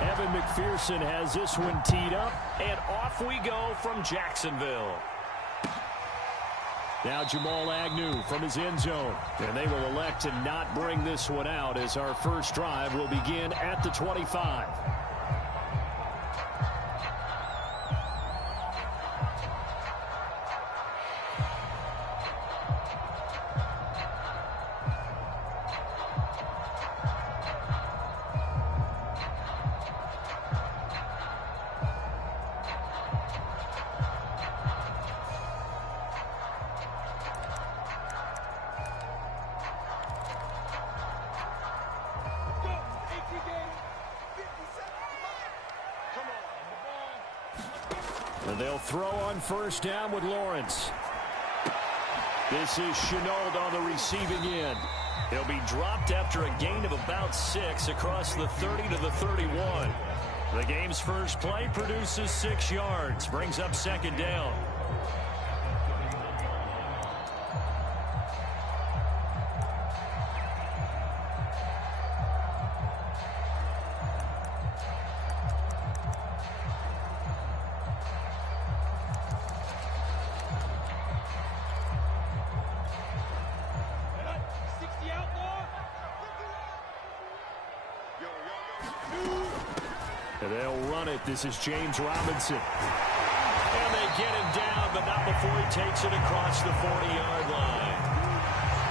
Evan McPherson has this one teed up, and off we go from Jacksonville. Now Jamal Agnew from his end zone, and they will elect to not bring this one out as our first drive will begin at the 25. And they'll throw on first down with Lawrence. This is Chenault on the receiving end. He'll be dropped after a gain of about 6 across the 30 to the 31. The game's first play produces 6 yards, brings up second down. And they'll run it. This is James Robinson. And they get him down, but not before he takes it across the 40-yard line.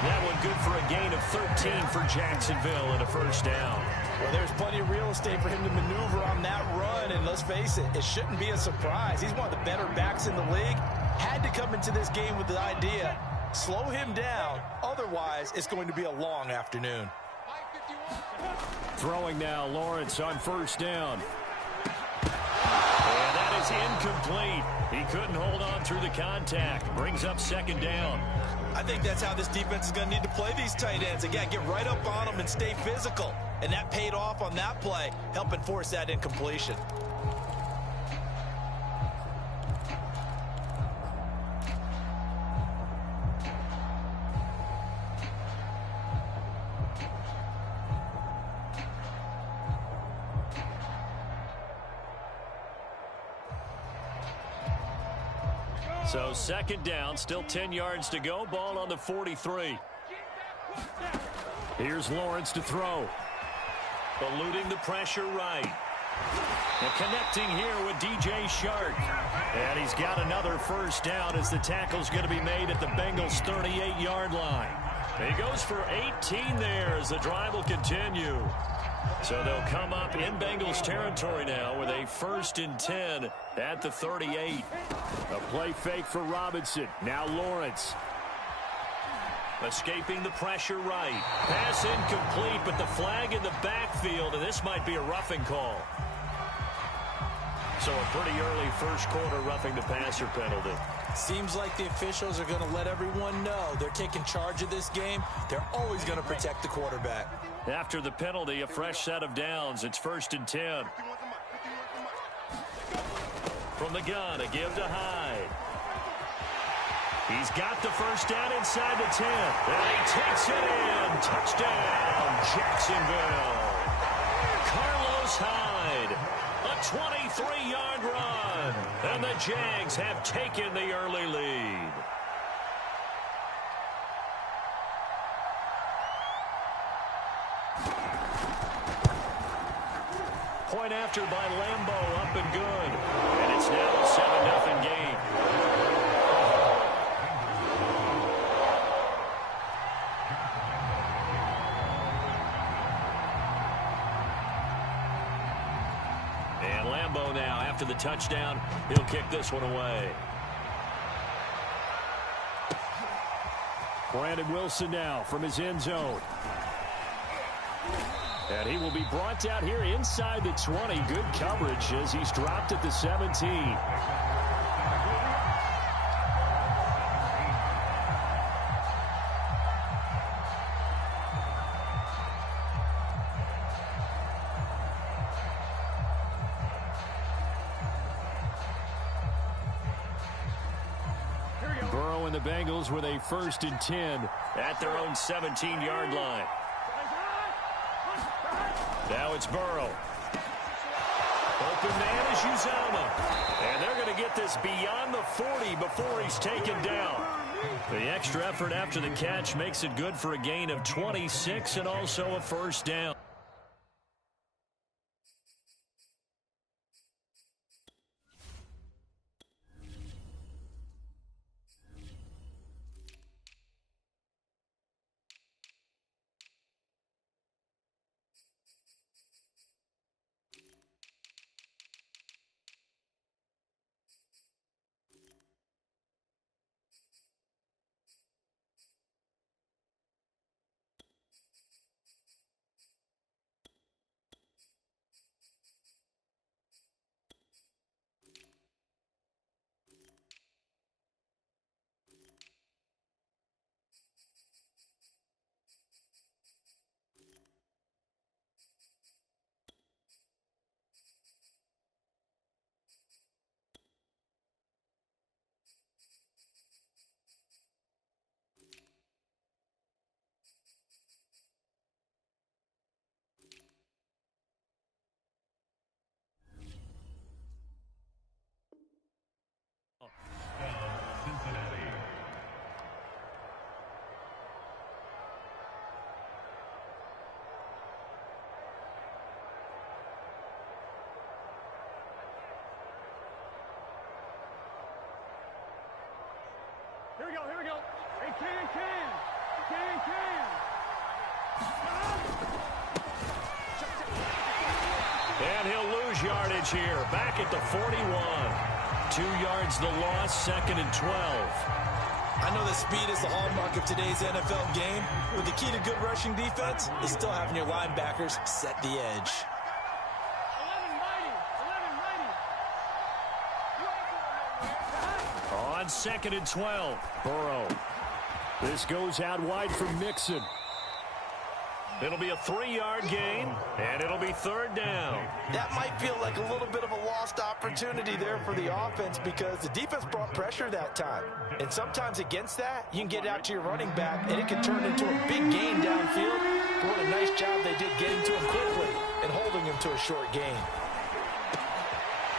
That one good for a gain of 13 for Jacksonville and a first down. Well, there's plenty of real estate for him to maneuver on that run, and let's face it, it shouldn't be a surprise. He's one of the better backs in the league. Had to come into this game with the idea, slow him down, otherwise it's going to be a long afternoon. Throwing now, Lawrence on first down. And that is incomplete. He couldn't hold on through the contact. Brings up second down. I think that's how this defense is going to need to play these tight ends. Again, get right up on them and stay physical. And that paid off on that play, helping force that incompletion. So second down, still 10 yards to go. Ball on the 43. Here's Lawrence to throw. Eluding the pressure right. And connecting here with DJ Shark. And he's got another first down as the tackle's going to be made at the Bengals' 38-yard line. He goes for 18 there as the drive will continue. So they'll come up in Bengals territory now with a 1st and 10 at the 38. A play fake for Robinson. Now Lawrence. Escaping the pressure right. Pass incomplete, but the flag in the backfield, and this might be a roughing call. So a pretty early first quarter roughing the passer penalty. Seems like the officials are going to let everyone know they're taking charge of this game. They're always going to protect the quarterback. After the penalty, a fresh set of downs. It's 1st and 10. From the gun, a give to Hyde. He's got the first down inside the 10. And he takes it in. Touchdown, Jacksonville. Carlos Hyde. A 23-yard run. And the Jags have taken the early lead. Point after by Lambeau, up and good. And it's now a 7-0 game. And Lambeau now, after the touchdown, he'll kick this one away. Brandon Wilson now from his end zone. And he will be brought down here inside the 20. Good coverage as he's dropped at the 17. Burrow and the Bengals with a 1st and 10 at their own 17-yard line. Now it's Burrow. Uzomah. And they're going to get this beyond the 40 before he's taken down. The extra effort after the catch makes it good for a gain of 26 and also a first down. Here we go. Hey, Can. And he'll lose yardage here. Back at the 41. 2 yards the loss, 2nd and 12. I know that speed is the hallmark of today's NFL game, but the key to good rushing defense is still having your linebackers set the edge. 11 mighty. On 2nd and 12, Burrow. This goes out wide for Mixon. It'll be a 3-yard gain, and it'll be 3rd down. That might feel like a little bit of a lost opportunity there for the offense because the defense brought pressure that time. And sometimes against that, you can get out to your running back, and it can turn into a big gain downfield. But what a nice job they did getting to him quickly and holding him to a short gain.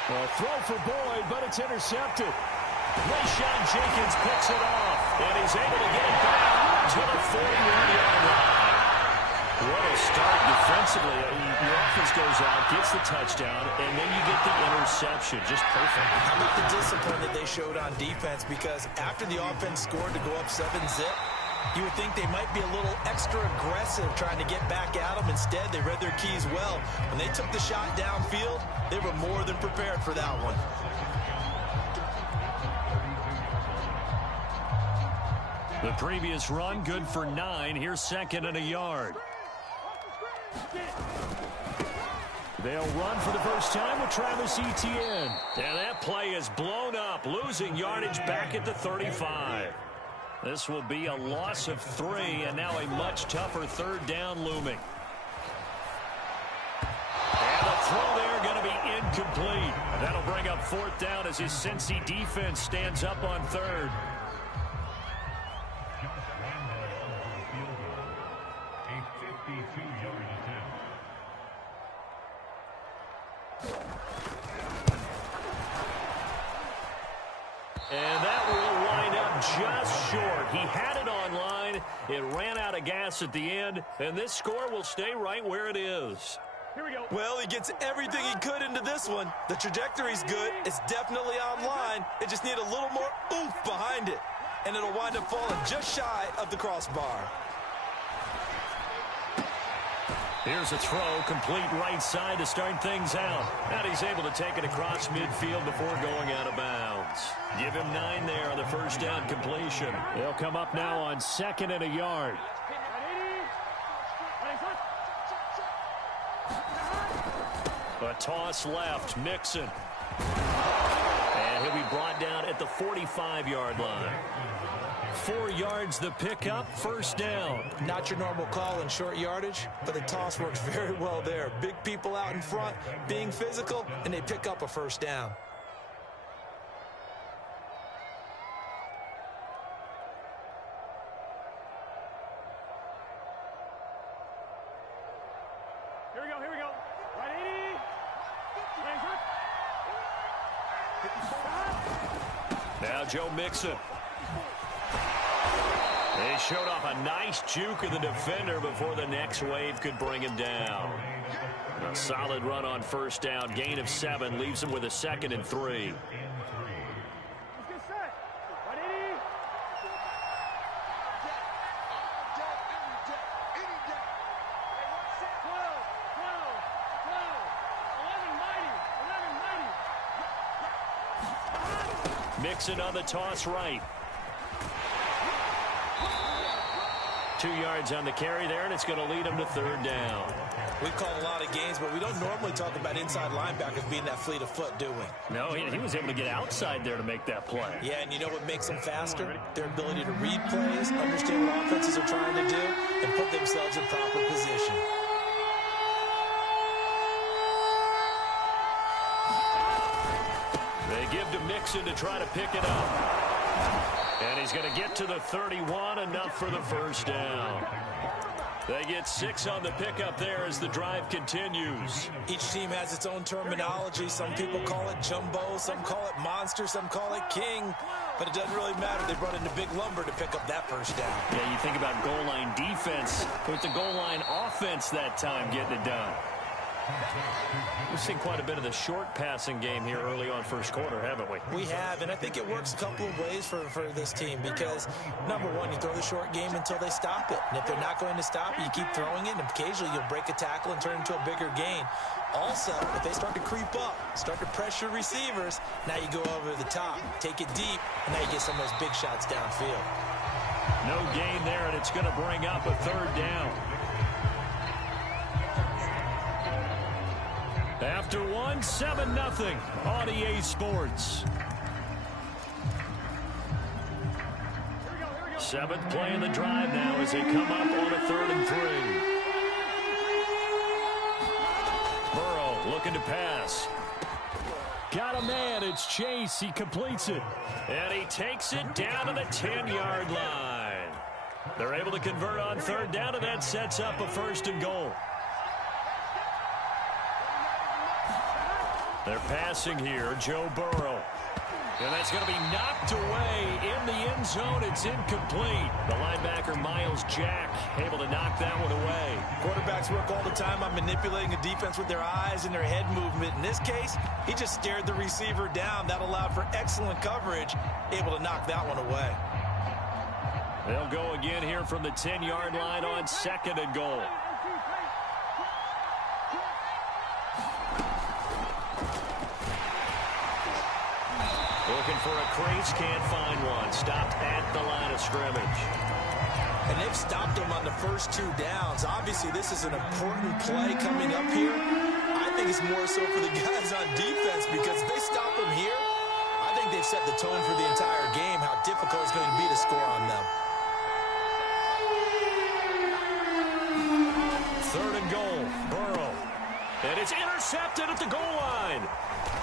A throw for Boyd, but it's intercepted. Rayshawn Jenkins picks it off, and he's able to get it back to the 41-yard line. What a start defensively. Your offense goes out, gets the touchdown, and then you get the interception. Just perfect. How about the discipline that they showed on defense? Because after the offense scored to go up 7-zip, you would think they might be a little extra aggressive trying to get back at them. Instead, they read their keys well. When they took the shot downfield, they were more than prepared for that one. The previous run, good for 9. Here's 2nd and a yard. They'll run for the first time with Travis Etienne. And that play is blown up, losing yardage back at the 35. This will be a loss of 3, and now a much tougher 3rd down looming. And the throw there going to be incomplete. That'll bring up 4th down as his Cincy defense stands up on 3rd. And that will wind up just short. He had it online. It ran out of gas at the end, and this score will stay right where it is. Here we go. Well, he gets everything he could into this one. The trajectory's good. It's definitely online. It just needs a little more oomph behind it, and it'll wind up falling just shy of the crossbar. Here's a throw, complete right side to start things out. And he's able to take it across midfield before going out of bounds. Give him 9 there on the first down completion. They'll come up now on 2nd and a yard. A toss left, Mixon. And he'll be brought down at the 45-yard line. 4 yards the pickup, first down. Not your normal call in short yardage, but the toss works very well there. Big people out in front, being physical, and they pick up a first down. Here we go. Right 80. Now Joe Mixon. He showed off a nice juke of the defender before the next wave could bring him down. A solid run on first down. Gain of 7 leaves him with a 2nd and 3. Mixon on the toss right. 2 yards on the carry there, and it's going to lead him to 3rd down. We call a lot of games, but we don't normally talk about inside linebackers being that fleet of foot, do we? No, he was able to get outside there to make that play. Yeah, and you know what makes them faster? Their ability to read plays, understand what offenses are trying to do, and put themselves in proper position. They give to Mixon to try to pick it up. And he's going to get to the 31, enough for the first down. They get 6 on the pickup there as the drive continues. Each team has its own terminology. Some people call it jumbo, some call it monster, some call it king. But it doesn't really matter. They brought in the big lumber to pick up that first down. Yeah, you think about goal line defense with the goal line offense that time getting it done. We've seen quite a bit of the short passing game here early on first quarter, haven't we? We have, and I think it works a couple of ways for this team because, number one, you throw the short game until they stop it. And if they're not going to stop it, you keep throwing it, and occasionally you'll break a tackle and turn it into a bigger gain. Also, if they start to creep up, start to pressure receivers, now you go over the top, take it deep, and now you get some of those big shots downfield. No gain there, and it's going to bring up a 3rd down. After 1, 7-0 on EA Sports. 7th play in the drive now as they come up on a 3rd and 3. Burrow looking to pass. Got a man. It's Chase. He completes it. And he takes it down to the 10-yard line. They're able to convert on 3rd down, and that sets up a 1st and goal. They're passing here, Joe Burrow. And that's going to be knocked away in the end zone. It's incomplete. The linebacker, Miles Jack, able to knock that one away. Quarterbacks work all the time on manipulating a defense with their eyes and their head movement. In this case, he just stared the receiver down. That allowed for excellent coverage, able to knock that one away. They'll go again here from the 10-yard line on 2nd and goal. Looking for a crease, can't find one. Stopped at the line of scrimmage. And they've stopped him on the first 2 downs. Obviously, this is an important play coming up here. I think it's more so for the guys on defense because if they stop him here, I think they've set the tone for the entire game, how difficult it's going to be to score on them. 3rd and goal, Burrow. And it's intercepted at the goal line.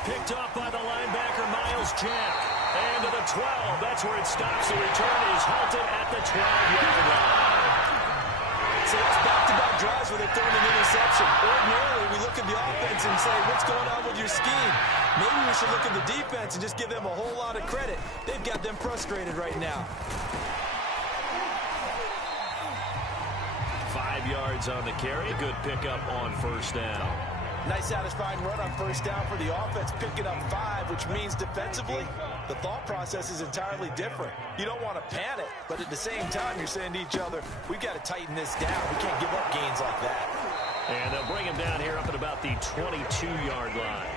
Picked up by the linebacker, Miles Jack. And to the 12. That's where it stops. The return is halted at the 12-yard line. So it's back-to-back drives where they're throwing an interception. Ordinarily, we look at the offense and say, what's going on with your scheme? Maybe we should look at the defense and just give them a whole lot of credit. They've got them frustrated right now. 5 yards on the carry. Good pickup on 1st down. Nice satisfying run on 1st down for the offense, picking up 5, which means defensively, the thought process is entirely different. You don't want to panic, but at the same time, you're saying to each other, we've got to tighten this down. We can't give up gains like that. And they'll bring him down here up at about the 22-yard line.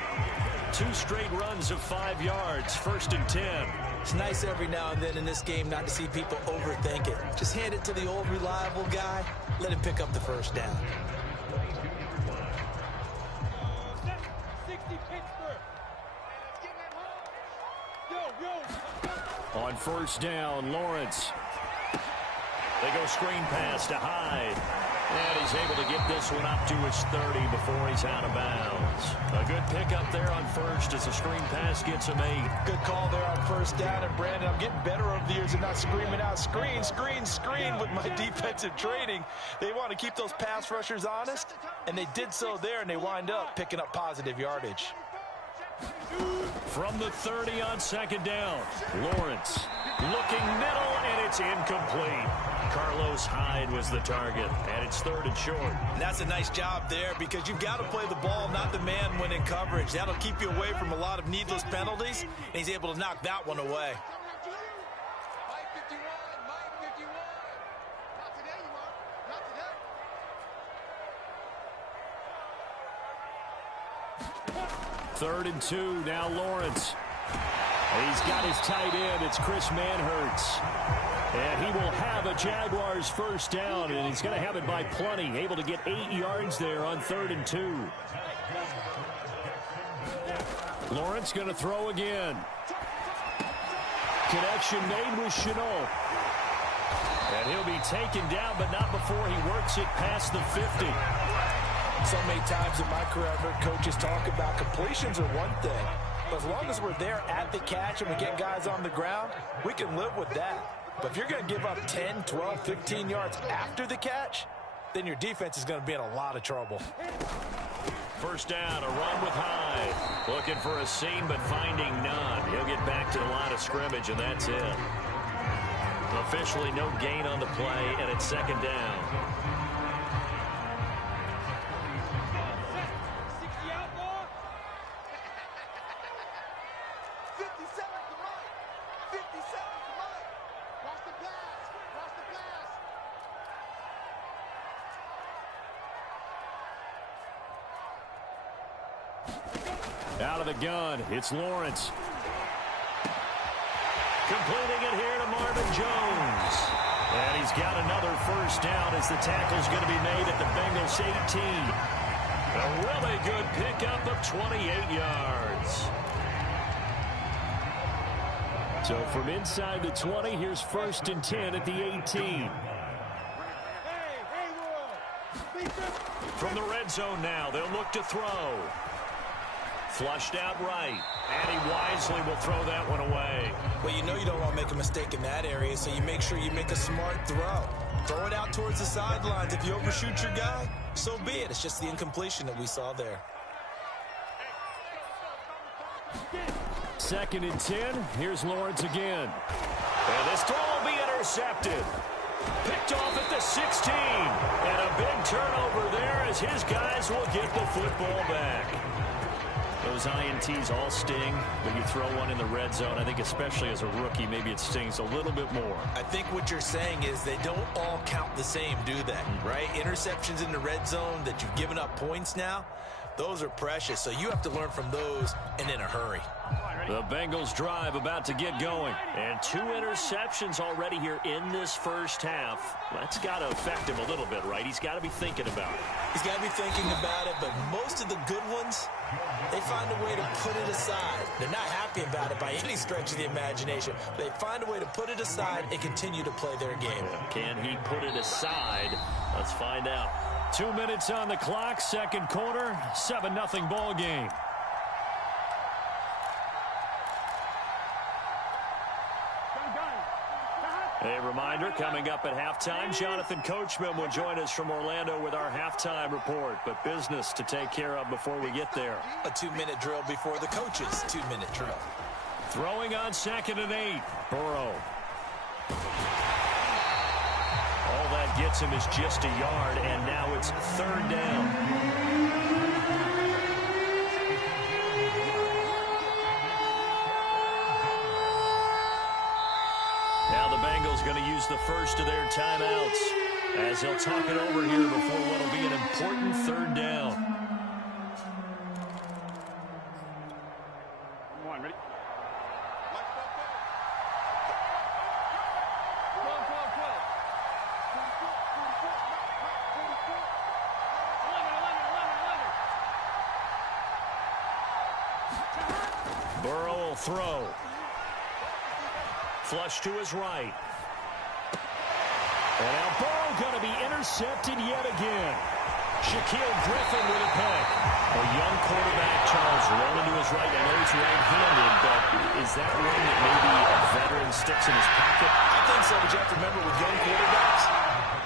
2 straight runs of 5 yards, 1st and 10. It's nice every now and then in this game not to see people overthink it. Just hand it to the old reliable guy, let him pick up the 1st down. On 1st down, Lawrence. They go screen pass to Hyde. And he's able to get this one up to his 30 before he's out of bounds. A good pickup there on 1st as the screen pass gets him 8. Good call there on 1st down. And Brandon, I'm getting better over the years and not screaming out screen, screen, screen with my defensive training. They want to keep those pass rushers honest, and they did so there, and they wind up picking up positive yardage. From the 30 on second down, Lawrence looking middle, and it's incomplete. Carlos Hyde was the target, and it's 3rd and short. And that's a nice job there because you've got to play the ball, not the man when in coverage. That'll keep you away from a lot of needless penalties, and he's able to knock that one away. Third and 2, now Lawrence. He's got his tight end. It's Chris Manhertz. And he will have a Jaguars first down, and he's going to have it by plenty. Able to get 8 yards there on 3rd and 2. Lawrence going to throw again. Connection made with Chenault. And he'll be taken down, but not before he works it past the 50. So many times in my career I've heard coaches talk about completions are one thing, but as long as we're there at the catch and we get guys on the ground, we can live with that. But if you're going to give up 10, 12, 15 yards after the catch, then your defense is going to be in a lot of trouble. First down, a run with Hyde. Looking for a seam, but finding none. He'll get back to the line of scrimmage, and that's it. Officially no gain on the play, and it's 2nd down. Out of the gun, it's Lawrence. Completing it here to Marvin Jones. And he's got another first down as the tackle's going to be made at the Bengals 18. A really good pickup of 28 yards. So from inside the 20, here's 1st and 10 at the 18. From the red zone now, they'll look to throw. Flushed out right, and he wisely will throw that one away. Well, you know you don't want to make a mistake in that area, so you make sure you make a smart throw. Throw it out towards the sidelines. If you overshoot your guy, so be it. It's just the incompletion that we saw there. 2nd and 10. Here's Lawrence again. And this throw will be intercepted. Picked off at the 16. And a big turnover there as his guys will get the football back. Those INTs all sting when you throw one in the red zone. I think especially as a rookie, maybe it stings a little bit more. I think what you're saying is they don't all count the same, do they? Right? Interceptions in the red zone that you've given up points now, those are precious. So you have to learn from those and in a hurry. The Bengals drive about to get going. And 2 interceptions already here in this first half. That's got to affect him a little bit, right? He's got to be thinking about it. He's got to be thinking about it, but most of the good ones, they find a way to put it aside. They're not happy about it by any stretch of the imagination. They find a way to put it aside and continue to play their game. Can he put it aside? Let's find out. 2 minutes on the clock, 2nd quarter, 7-0 ball game. A reminder, coming up at halftime, Jonathan Coachman will join us from Orlando with our halftime report. But business to take care of before we get there. A 2-minute drill before the coach's 2-minute drill. Throwing on 2nd and 8. Burrow. All that gets him is just a yard, and now it's 3rd down. Now the Bengals going to use the first of their timeouts as they'll talk it over here before what will be an important 3rd down. Come on, ready? Burrow will throw. Flush to his right. And now Burrow going to be intercepted yet again. Shaquille Griffin with a pick. A young quarterback, Charles, rolling to his right. I know he's right-handed, but is that one that maybe a veteran sticks in his pocket? I think so, but you have to remember with young quarterbacks,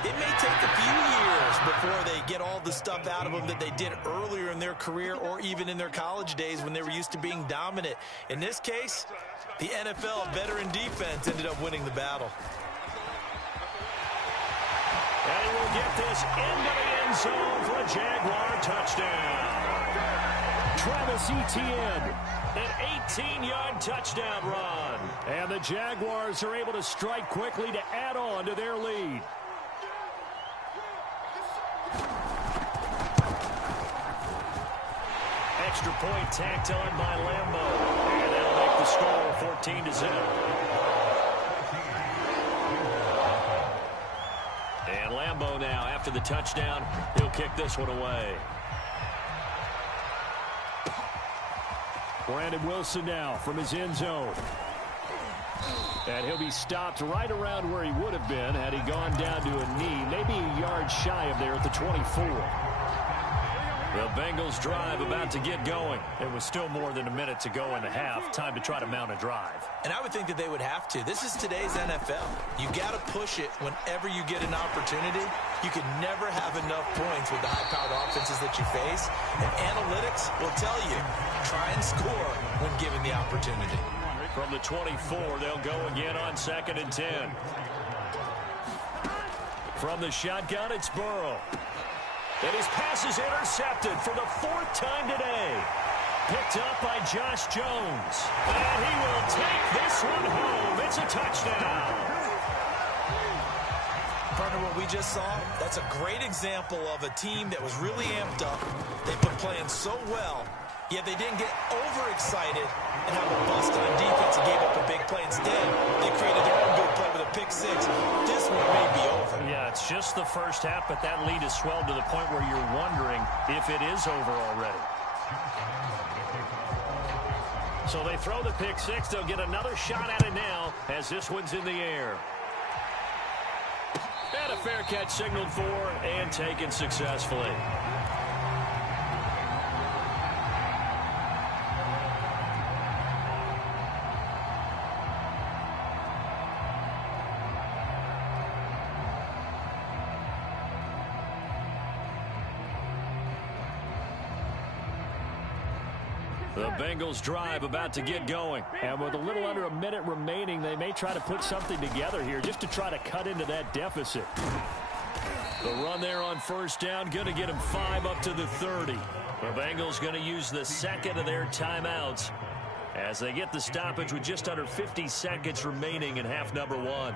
It may take a few years before they get all the stuff out of them that they did earlier in their career or even in their college days when they were used to being dominant. In this case, the NFL veteran defense ended up winning the battle. And he will get this into the end zone for a Jaguar touchdown. Travis Etienne, an 18-yard touchdown run. And the Jaguars are able to strike quickly to add on to their lead. Extra point tacked on by Lambo. And that'll make the score 14-0. And Lambo now, after the touchdown, he'll kick this one away. Brandon Wilson now from his end zone. And he'll be stopped right around where he would have been had he gone down to a knee, maybe a yard shy of there at the 24. The Bengals drive about to get going. It was still more than a minute to go in the half. Time to try to mount a drive. And I would think that they would have to. This is today's NFL. You got to push it whenever you get an opportunity. You can never have enough points with the high-powered offenses that you face. And analytics will tell you, try and score when given the opportunity. From the 24, they'll go again on 2nd and 10. From the shotgun, it's Burrow. And his pass is intercepted for the 4th time today. Picked up by Josh Jones. And he will take this one home. It's a touchdown. Partner, what we just saw, that's a great example of a team that was really amped up. They've been playing so well, yet they didn't get overexcited and have a bust on defense and gave up a big play. Instead, they created their own big play with a pick six. This one may be over. Yeah, it's just the first half, but that lead has swelled to the point where you're wondering if it is over already. So they throw the pick six. They'll get another shot at it now as this one's in the air. And a fair catch signaled for and taken successfully. The Bengals drive about to get going. And with a little under a minute remaining, they may try to put something together here just to try to cut into that deficit. The run there on 1st down, going to get them 5 up to the 30. The Bengals going to use the second of their timeouts as they get the stoppage with just under 50 seconds remaining in half number 1.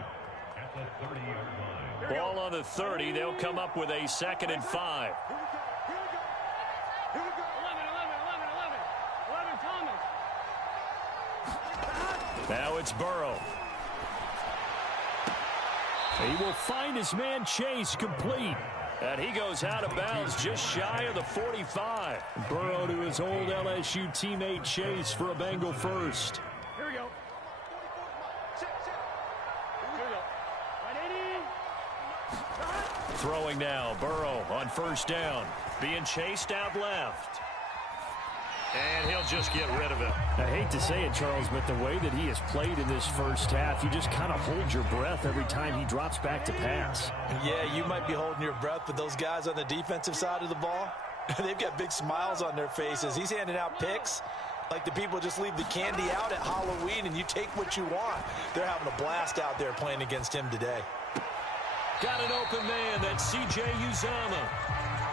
Ball on the 30. They'll come up with a 2nd and 5. Now it's Burrow. He will find his man Chase complete. And he goes out of bounds just shy of the 45. Burrow to his old LSU teammate Chase for a Bengal first. Here we go. Here we go. Throwing now, Burrow on 1st down. Being chased out left. And he'll just get rid of it. I hate to say it, Charles, but the way that he has played in this first half, you just kind of hold your breath every time he drops back to pass. Yeah, you might be holding your breath, but those guys on the defensive side of the ball, they've got big smiles on their faces. He's handing out picks like the people just leave the candy out at Halloween and you take what you want. They're having a blast out there playing against him today. Got an open man. That's C.J. Uzomah.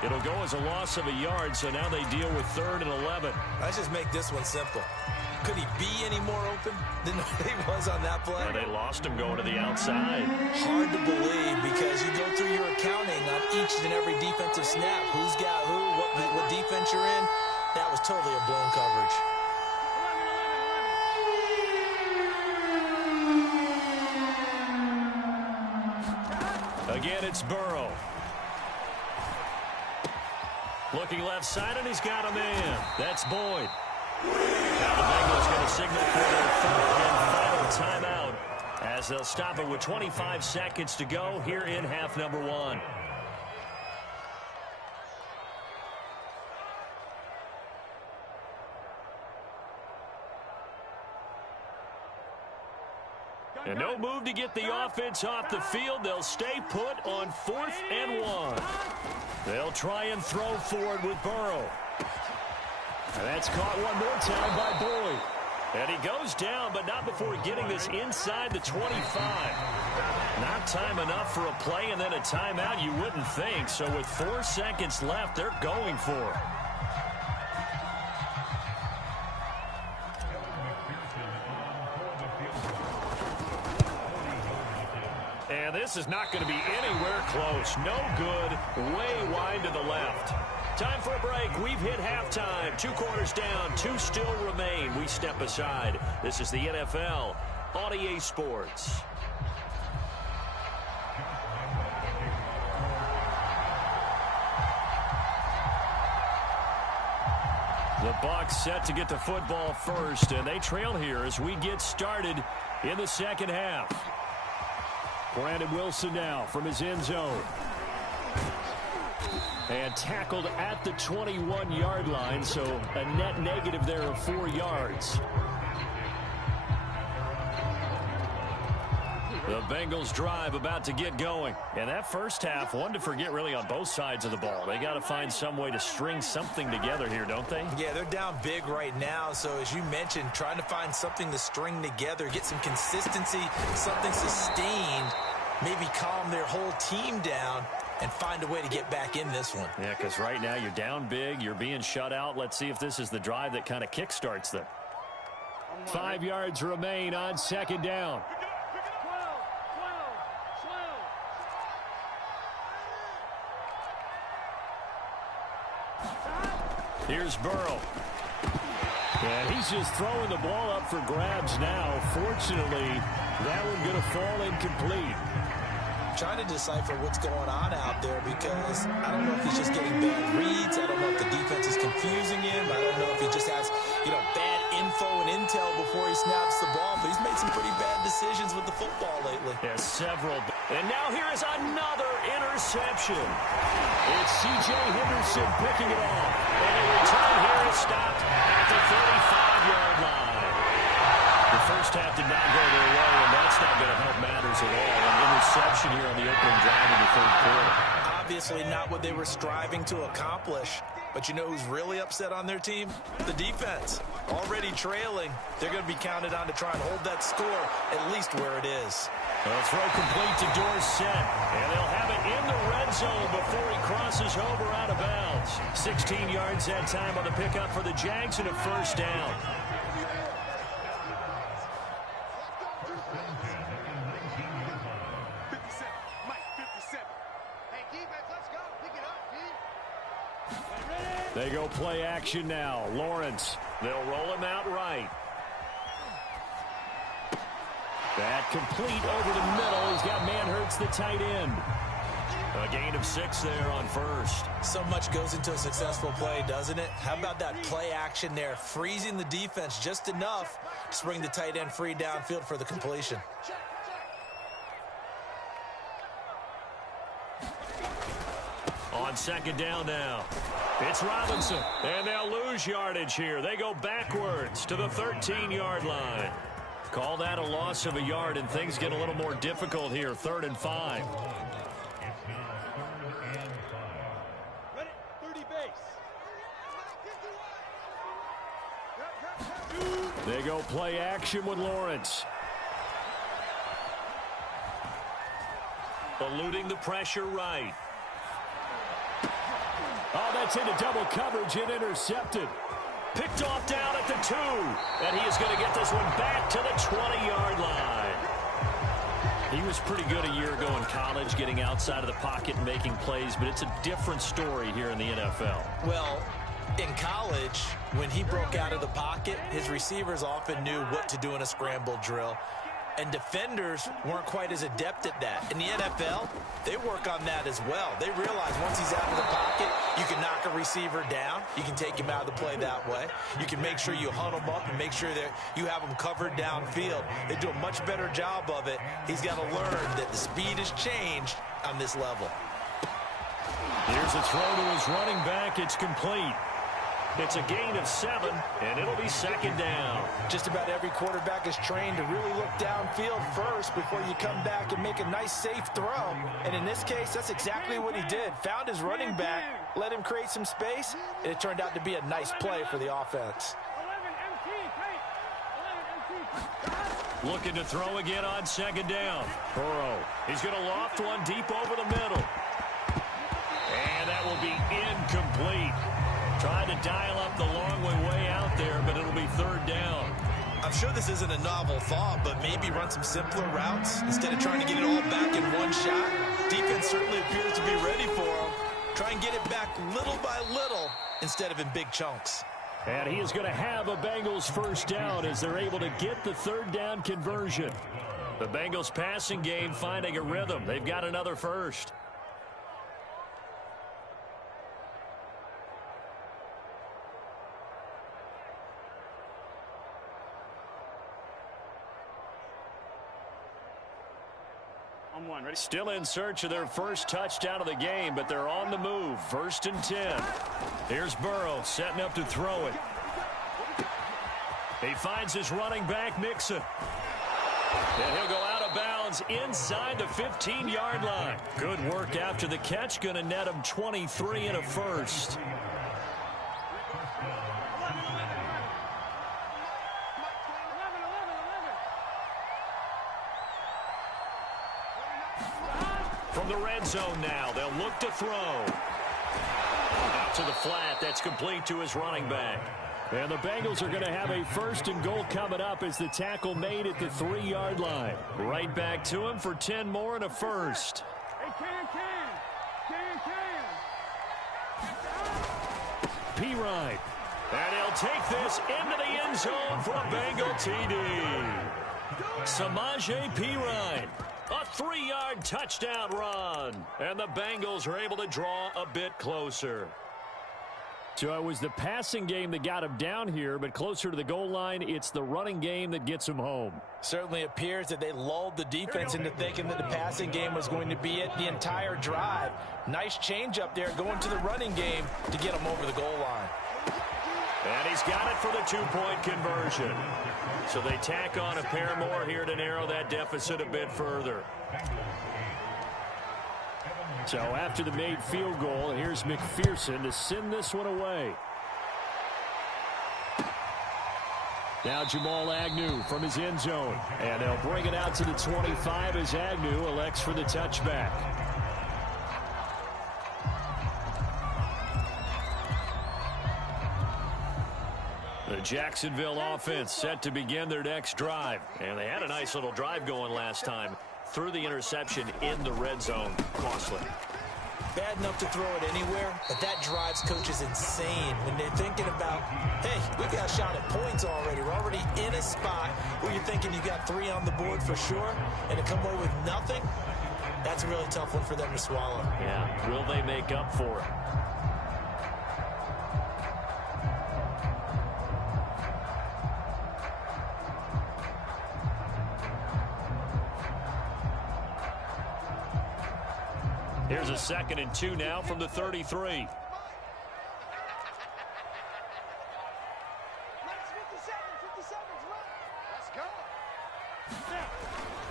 It'll go as a loss of a yard, so now they deal with 3rd and 11. Let's just make this one simple. Could he be any more open than he was on that play? Well, they lost him going to the outside. Hard to believe because you go through your accounting on each and every defensive snap. Who's got who, what defense you're in. That was totally a blown coverage. Again, it's Burrow. Looking left side, and he's got a man. That's Boyd. Now the Bengals going to signal for their 4th and final timeout as they'll stop it with 25 seconds to go here in half number 1. Go. And no move to get the offense off the field. They'll stay put on 4th and 1. They'll try and throw forward with Burrow. And that's caught one more time by Boyd. And he goes down, but not before getting this inside the 25. Not time enough for a play and then a timeout, you wouldn't think. So with 4 seconds left, they're going for it. And this is not going to be anywhere close. No good. Way wide to the left. Time for a break. We've hit halftime. 2 quarters down. 2 still remain. We step aside. This is the NFL on EA Sports. The Bucs set to get the football first, and they trail here as we get started in the second half. Brandon Wilson now from his end zone. And tackled at the 21-yard line, so a net negative there of 4 yards. The Bengals drive about to get going. And that first half, one to forget really on both sides of the ball. They got to find some way to string something together here, don't they? Yeah, they're down big right now. So as you mentioned, trying to find something to string together, get some consistency, something sustained, maybe calm their whole team down and find a way to get back in this one. Yeah, because right now you're down big, you're being shut out. Let's see if this is the drive that kind of kickstarts them. 5 yards remain on second down. Here's Burrow. And he's just throwing the ball up for grabs now. Fortunately, that one going to fall incomplete. Trying to decipher what's going on out there because I don't know if he's just getting bad reads. I don't know if the defense is confusing him. I don't know if he just has, bad info and intel before he snaps the ball. But he's made some pretty bad decisions with the football lately. Yeah, several. And now here is another interception. It's C.J. Henderson picking it off. And the return here is stopped at the 35-yard line. The first half did not go their way, and that's not going to help matters at all. An interception here on the opening drive in the third quarter. Obviously not what they were striving to accomplish. But you know who's really upset on their team? The defense. Already trailing. They're going to be counted on to try and hold that score at least where it is. A throw complete to Dorsett. And they'll have it in the red zone before he crosses over out of bounds. 16 yards that time on the pickup for the Jags and a first down. They go play action now. Lawrence. They'll roll him out right. That complete over the middle. He's got Manhurts, the tight end. A gain of 6 there on first. So much goes into a successful play, doesn't it? How about that play action there? Freezing the defense just enough to bring the tight end free downfield for the completion. On second down now. It's Robinson. And they'll lose yardage here. They go backwards to the 13-yard line. Call that a loss of a yard, and things get a little more difficult here. 3rd and 5. They go play action with Lawrence. Eluding the pressure right. Oh, that's into double coverage and intercepted. Picked off down at the 2. And he is going to get this one back to the 20-yard line. He was pretty good a year ago in college, getting outside of the pocket and making plays, but it's a different story here in the NFL. Well, in college, when he broke out of the pocket, his receivers often knew what to do in a scramble drill. And defenders weren't quite as adept at that. In the NFL, they work on that as well. They realize once he's out of the pocket, you can knock a receiver down. You can take him out of the play that way. You can make sure you hunt him up and make sure that you have him covered downfield. They do a much better job of it. He's got to learn that the speed has changed on this level. Here's a throw to his running back. It's complete. It's a gain of 7, and it'll be second down. Just about every quarterback is trained to really look downfield first before you come back and make a nice, safe throw. And in this case, that's exactly what he did. Found his running back, let him create some space, and it turned out to be a nice play for the offense. Looking to throw again on second down. Burrow. He's going to loft one deep over the middle. And that will be incomplete. Trying to dial up the long way out there, but it'll be third down. I'm sure this isn't a novel thought, but maybe run some simpler routes instead of trying to get it all back in one shot. Defense certainly appears to be ready for him. Try and get it back little by little instead of in big chunks. And he is going to have a Bengals first down as they're able to get the third down conversion. The Bengals passing game finding a rhythm. They've got another first. Still in search of their first touchdown of the game, but they're on the move. 1st and 10. Here's Burrow setting up to throw it. He finds his running back, Mixon. And he'll go out of bounds inside the 15-yard line. Good work after the catch. Going to net him 23 and a first. From the red zone now, they'll look to throw. Out to the flat. That's complete to his running back. And the Bengals are going to have a 1st and goal coming up as the tackle made at the 3-yard line. Right back to him for 10 more and a first. P-Ride. And he'll take this into the end zone for a Bengal TD. Samaje P-Ride. A 3-yard touchdown run. And the Bengals are able to draw a bit closer. So it was the passing game that got him down here, but closer to the goal line, it's the running game that gets him home. Certainly appears that they lulled the defense into thinking that the passing game was going to be it the entire drive. Nice change up there going to the running game to get him over the goal line. And he's got it for the 2-point conversion. So they tack on a pair more here to narrow that deficit a bit further. So after the made field goal, here's McPherson to send this one away. Now Jamal Agnew from his end zone. And they'll bring it out to the 25 as Agnew elects for the touchback. The Jacksonville offense set to begin their next drive. And they had a nice little drive going last time. Threw the interception in the red zone. Costly. Bad enough to throw it anywhere, but that drives coaches insane when they're thinking about, hey, we got a shot at points already. We're already in a spot where you're thinking you got 3 on the board for sure, and to come away with nothing, that's a really tough one for them to swallow. Yeah, will they make up for it? Here's a 2nd and 2 now from the 33.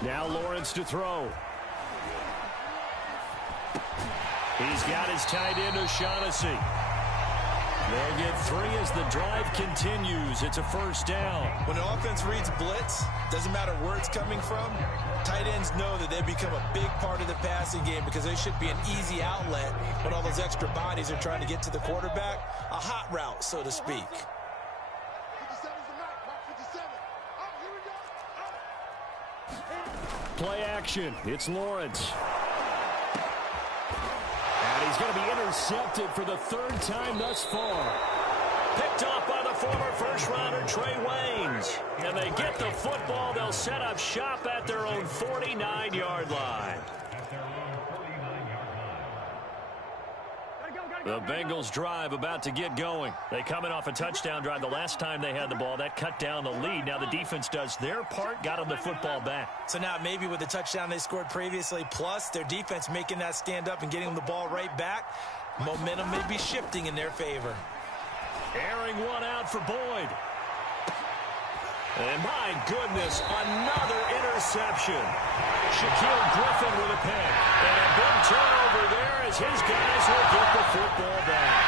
Now Lawrence to throw. He's got his tight end O'Shaughnessy. They'll get 3 as the drive continues. It's a first down. When an offense reads blitz, doesn't matter where it's coming from, tight ends know that they become a big part of the passing game because they should be an easy outlet when all those extra bodies are trying to get to the quarterback. A hot route, so to speak. Play action. It's Lawrence. And he's going to be intercepted for the 3rd time thus far. Picked off by the former first-rounder Trey Waynes. And they get the football. They'll set up shop at their own 49-yard line. The Bengals drive about to get going. They come in off a touchdown drive the last time they had the ball. That cut down the lead. Now the defense does their part, got them the football back. So now maybe with the touchdown they scored previously, plus their defense making that stand up and getting them the ball right back, momentum may be shifting in their favor. Airing one out for Boyd. And my goodness, another interception. Shaquille Griffin with a pick. And a big turnover there as his guys will get the football back.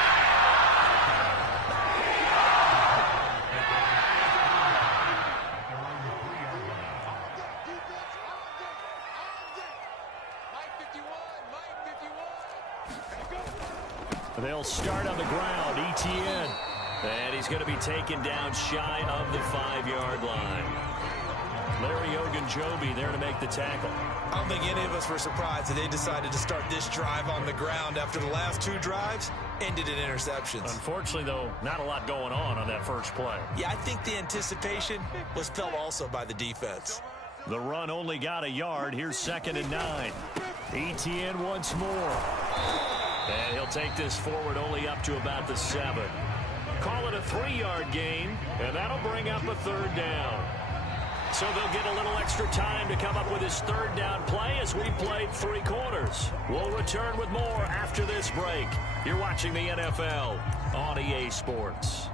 They'll start on the ground. Etienne. And he's going to be taken down shy of the 5-yard line. Larry Ogunjobi there to make the tackle. I don't think any of us were surprised that they decided to start this drive on the ground after the last 2 drives ended in interceptions. Unfortunately, though, not a lot going on that first play. Yeah, I think the anticipation was felt also by the defense. The run only got a yard. Here's 2nd and 9. Etienne once more. And he'll take this forward only up to about the 7. Call it a 3-yard gain, and that'll bring up a 3rd down. So they'll get a little extra time to come up with his 3rd down play as we played 3 quarters. We'll return with more after this break. You're watching the NFL on EA Sports.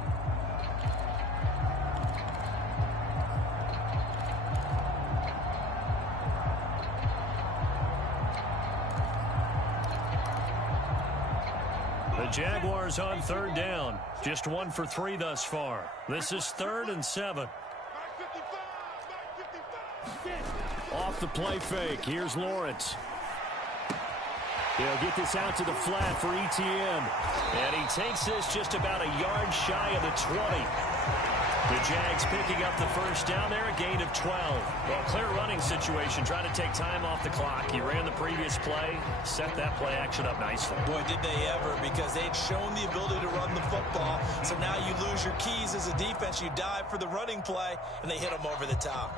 The Jaguars on 3rd down. Just 1 for 3 thus far. This is 3rd and 7. Off the play fake. Here's Lawrence. He'll get this out to the flat for Etienne. And he takes this just about a yard shy of the 20. The Jags picking up the 1st down there, a gain of 12. Well, clear running situation, trying to take time off the clock. He ran the previous play, set that play action up nicely. Boy, did they ever, because they'd shown the ability to run the football. So now you lose your keys as a defense. You dive for the running play, and they hit them over the top.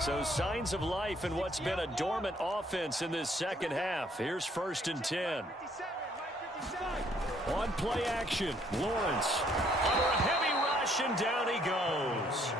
So signs of life in what's been a dormant offense in this 2nd half. Here's 1st and 10. On play action, Lawrence under a heavy rush, and down he goes.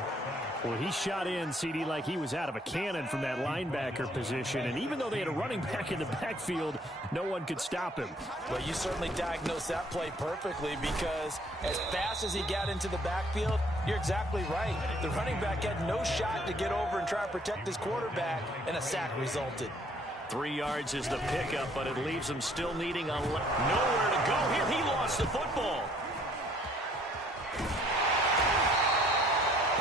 Well, he shot in, CD, like he was out of a cannon from that linebacker position. And even though they had a running back in the backfield, no one could stop him. Well, you certainly diagnosed that play perfectly, because as fast as he got into the backfield, you're exactly right. The running back had no shot to get over and try to protect his quarterback, and a sack resulted. 3 yards is the pickup, but it leaves him still needing nowhere to go. Here he lost the football.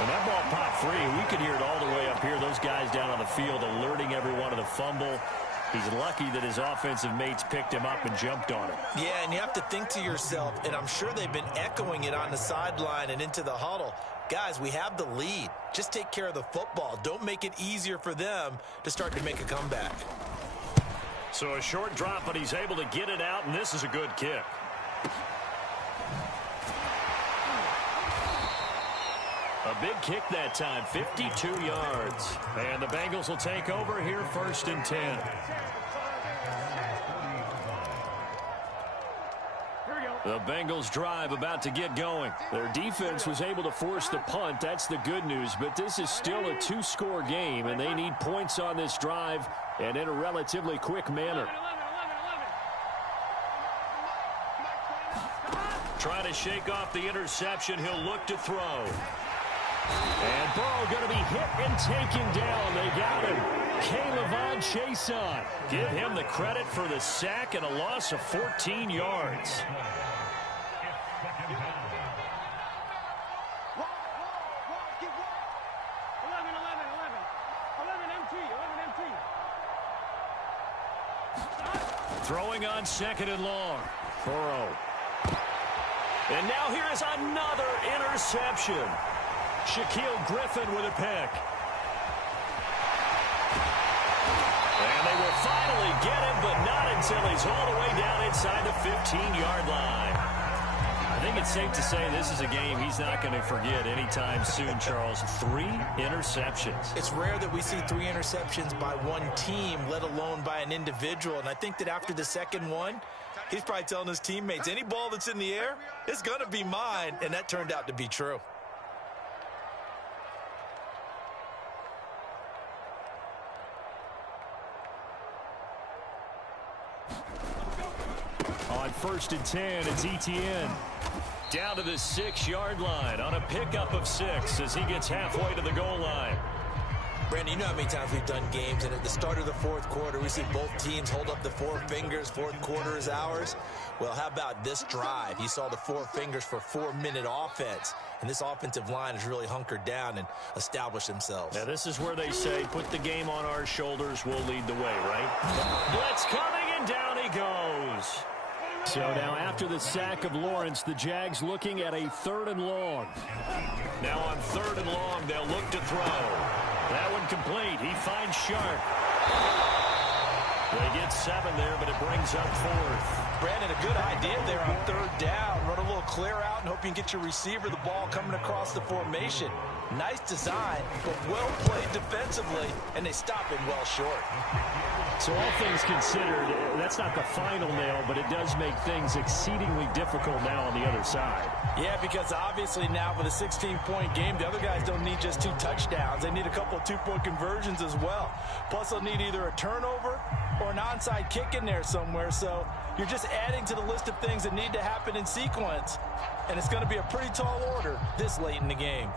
And that ball popped free. We could hear it all the way up here. Those guys down on the field alerting everyone of the fumble. He's lucky that his offensive mates picked him up and jumped on him. Yeah, and you have to think to yourself, and I'm sure they've been echoing it on the sideline and into the huddle. Guys, we have the lead. Just take care of the football. Don't make it easier for them to start to make a comeback. So a short drop, but he's able to get it out, and this is a good kick. A big kick that time, 52 yards. And the Bengals will take over here, 1st and 10. The Bengals drive about to get going. Their defense was able to force the punt. That's the good news. But this is still a 2-score game, and they need points on this drive and in a relatively quick manner. Trying to shake off the interception. He'll look to throw. And Burrow going to be hit and taken down. They got him. K'Lavon Chaisson. Give him the credit for the sack and a loss of 14 yards. Throwing on 2nd and long. Burrow. And now here is another interception. Shaquille Griffin with a pick. And they will finally get him, but not until he's all the way down inside the 15-yard line. I think it's safe to say this is a game he's not going to forget anytime soon, Charles. 3 interceptions. It's rare that we see 3 interceptions by one team, let alone by an individual. And I think that after the second one, he's probably telling his teammates, any ball that's in the air, it's going to be mine. And that turned out to be true. first and 10. It's Etienne. Down to the 6-yard line on a pickup of 6 as he gets halfway to the goal line. Brandon, you know how many times we've done games, and at the start of the fourth quarter, we see both teams hold up the 4 fingers. Fourth quarter is ours. Well, how about this drive? You saw the 4 fingers for 4-minute offense, and this offensive line has really hunkered down and established themselves. Now, this is where they say, put the game on our shoulders, we'll lead the way, right? Blitz coming, and down he goes. So now after the sack of Lawrence, the Jags looking at a 3rd and long. Now on 3rd and long, they'll look to throw. That one complete. He finds Sharp. They get 7 there, but it brings up 4th. Brandon, a good idea there on 3rd down. Run a little clear out and hope you can get your receiver the ball coming across the formation. Nice design, but well played defensively, and they stop him well short. So all things considered, that's not the final nail, but it does make things exceedingly difficult now on the other side. Yeah, because obviously now with a 16-point game, the other guys don't need just 2 touchdowns. They need a couple of 2-point conversions as well. Plus, they'll need either a turnover or an onside kick in there somewhere. So you're just adding to the list of things that need to happen in sequence. And it's going to be a pretty tall order this late in the game.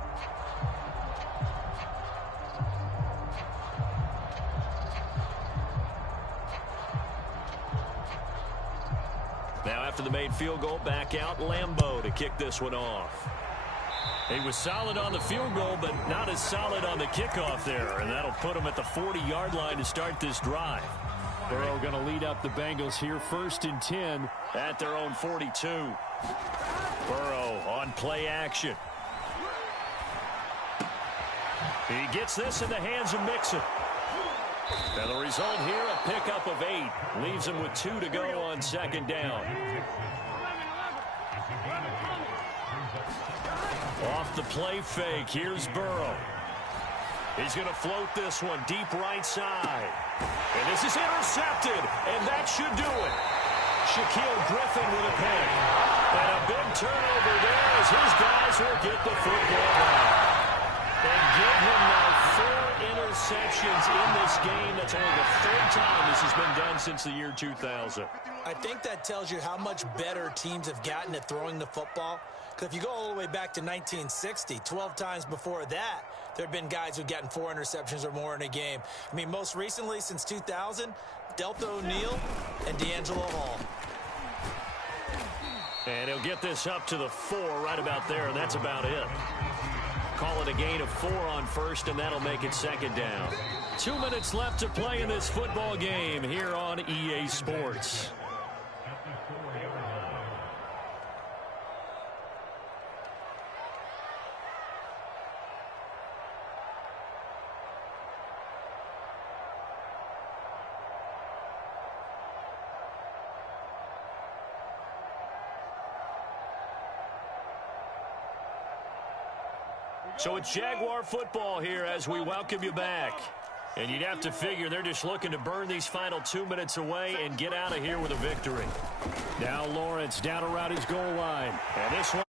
Now after the made field goal, back out Lambeau to kick this one off. He was solid on the field goal, but not as solid on the kickoff there, and that'll put him at the 40-yard line to start this drive. Burrow going to lead up the Bengals here, 1st and 10 at their own 42. Burrow on play action. He gets this in the hands of Mixon. And the result here, a pickup of 8. Leaves him with 2 to go on 2nd down. Off the play fake, here's Burrow. He's going to float this one deep right side. And this is intercepted, and that should do it. Shaquille Griffin with a pick. And a big turnover there as his guys will get the football back. And give him now 4 interceptions in this game. That's only the 3rd time this has been done since the year 2000. I think that tells you how much better teams have gotten at throwing the football. Because if you go all the way back to 1960, 12 times before that, there have been guys who've gotten 4 interceptions or more in a game. I mean, most recently, since 2000, Delta O'Neal and D'Angelo Hall. And he'll get this up to the 4 right about there, and that's about it. Call it a gain of 4 on 1st, and that'll make it 2nd down. 2 minutes left to play in this football game here on EA Sports. So it's Jaguar football here as we welcome you back. And you'd have to figure they're just looking to burn these final 2 minutes away and get out of here with a victory. Now Lawrence down around his goal line. And this one